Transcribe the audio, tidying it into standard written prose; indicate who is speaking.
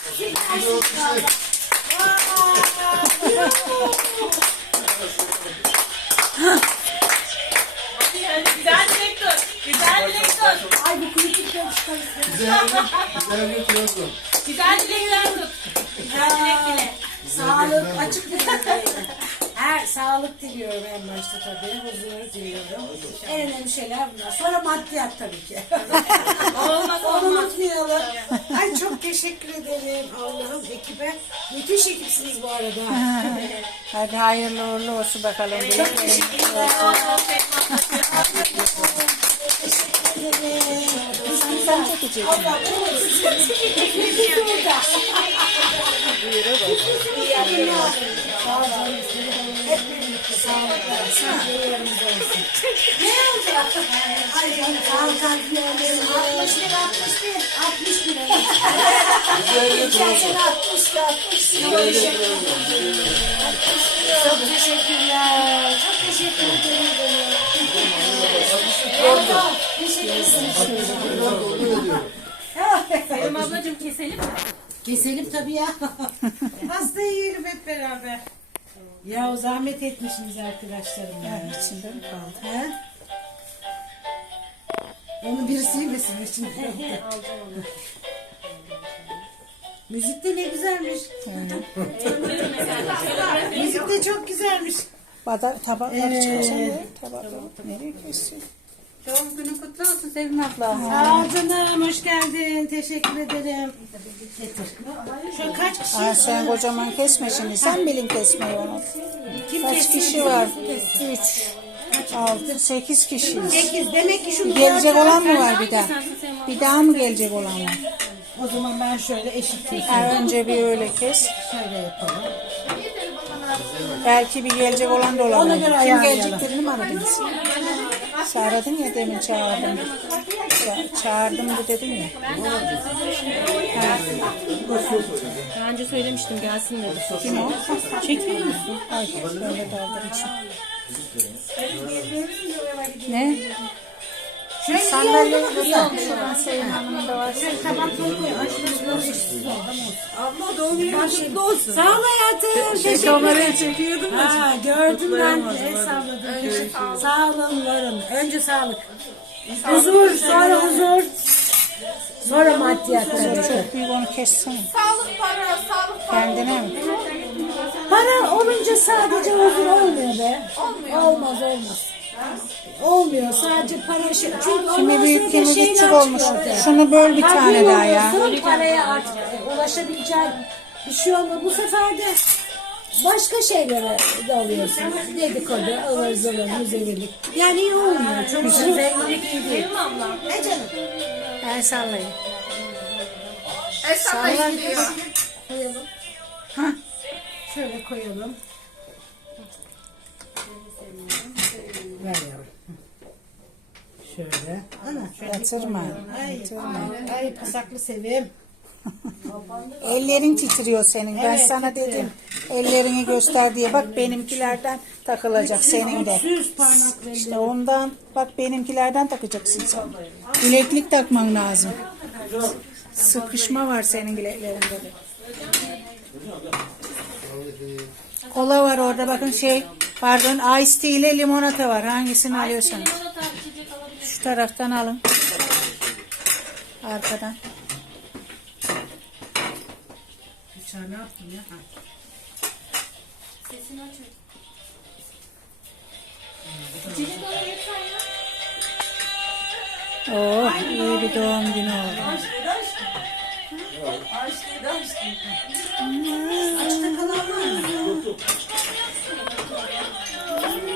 Speaker 1: Güzel dilek tut. Güzel dilek tut.
Speaker 2: Ay bu kritik çıkarız.
Speaker 3: Güzel bir Trabzon.
Speaker 1: Güzel dilekler tut. Güzel dilek dile.
Speaker 2: Sağlık, açık dileklerim. Her sağlık diliyorum en başta tabii. Huzur diliyorum. En önemli şeyler bunlar. Sonra maddiyat tabii ki.
Speaker 1: Olmaz
Speaker 2: Onu
Speaker 1: olmaz.
Speaker 2: unutmayalım. Ay çok teşekkür ederim Allah'ım ekibe. Müthiş ekipsiniz bu arada.
Speaker 4: Hadi hayırlı uğurlu olsun bakalım.
Speaker 2: Çok teşekkürler. Teşekkür ederim.
Speaker 4: Sen çekeceksin.
Speaker 2: Allah burada. Sağ olun. Hep birlikte sağlıklar. Sizleri yanımızda olsun. Ne olacak? Ay sağlık kalbiyerlerim. 61, 61. 61. Geçen sene 60'tı, 60. Çok teşekkürler. Çok teşekkür ederim. Teşekkür ederim.
Speaker 1: Sevim ablacığım keselim mi?
Speaker 2: Keselim tabii ya. Pasta yiyelim hep beraber. Ya o zahmet etmişsiniz arkadaşlarım ya.
Speaker 4: Yani içinde mi kaldı?
Speaker 2: He? Onu birisi yemesin içinde. Müzik de ne güzelmiş. Müzik de çok güzelmiş.
Speaker 4: Tabakları çıkarsan tabakları nereye kesiyorsun?
Speaker 1: Doğum günün kutlu olsun Sevim abla.
Speaker 2: Sağ ol canım, hoş geldin. Teşekkür ederim. Getir. Şu kaç kişi?
Speaker 4: Aa, sen kocaman kesme şimdi. Sen bilin kesmeyi onu. Kaç kişi var? 3, 6, 8 kişi.
Speaker 2: 8. Demek ki şunu
Speaker 4: Gelecek olan mı var bir daha? Bir daha mı gelecek olan var?
Speaker 2: O zaman ben şöyle eşit keseyim.
Speaker 4: Önce bir öyle kes.
Speaker 2: Şöyle yapalım.
Speaker 4: Belki bir gelecek olan da
Speaker 2: Ona
Speaker 4: olabilir.
Speaker 2: göre
Speaker 4: Kim
Speaker 2: ayarlayalım.
Speaker 4: geleceklerini mi aradınız? Aradın ya demin çağırdım. Çağırdım da dedim ya.
Speaker 1: Daha önce söylemiştim gelsin dedi.
Speaker 4: Kim o?
Speaker 1: Çekiyor musun?
Speaker 4: Ay böyle daldırmışım. Ne?
Speaker 2: Şöyle
Speaker 4: Sandalye
Speaker 2: yiyelim kızım.
Speaker 4: şuradan Sevim Hanım'ın da var.
Speaker 2: Şöyle tabakları koy. Açmış böyle eşsiz oldu.
Speaker 1: Abla doğum günün kutlu olsun.
Speaker 2: Sağ ol hayatım. Teşekkür
Speaker 1: Kameraya çekiyordum da.
Speaker 2: Ha, gördüm ben. El salladım. Sağ olun varın. Önce sağlık. Huzur, sonra huzur. Sonra maddiyat tabii ki.
Speaker 4: Çok büyük onu kessene.
Speaker 1: Sağlık para, sağlık
Speaker 4: Kendine mi?
Speaker 2: Para olunca sadece huzur olmuyor be. Olmaz. Olmuyor sadece para şey. Çünkü ondan
Speaker 4: Kimi
Speaker 2: sonra
Speaker 4: büyük
Speaker 2: da
Speaker 4: kimi
Speaker 2: şeyler
Speaker 4: küçük olmuş.
Speaker 2: çıkıyor ortaya.
Speaker 4: Şunu böl bir
Speaker 2: Tabii
Speaker 4: tane daha ya.
Speaker 2: oluyorsun, paraya artık ulaşabileceğin bir şey olmuyor. Bu sefer de başka şeylere dalıyorsun. Dedikodu, ıvır zıvır, müzevilik. Yani iyi olmuyor. Çok zenginlik iyi değil.
Speaker 1: Sevim abla.
Speaker 2: Ne canım?
Speaker 4: El sallayın.
Speaker 1: Salla
Speaker 2: Koyalım.
Speaker 4: Hah.
Speaker 2: Şöyle koyalım. Ver yavrum. Şöyle. Ana.
Speaker 4: Yatırma.
Speaker 2: Ay pasaklı sevim.
Speaker 4: Ellerin titriyor senin. Ben
Speaker 2: Evet,
Speaker 4: sana
Speaker 2: titriyor.
Speaker 4: dedim. Ellerini göster diye. Bak benimkilerden takılacak senin de.
Speaker 2: Süz parmakları.
Speaker 4: İşte ondan bak benimkilerden takacaksın sen. Bileklik takman lazım. Sıkışma var senin bileklerinde de. Kola var orada bakın pardon ice tea ile limonata var. Hangisini alıyorsanız. Şu taraftan alın. Arkadan.
Speaker 2: Bıçağı ne yaptın ya? Ha.
Speaker 1: Sesini açın. İçecek olan yoksa ya.
Speaker 4: Oh iyi bir doğum günü oldu.
Speaker 2: Açta kalan var mı?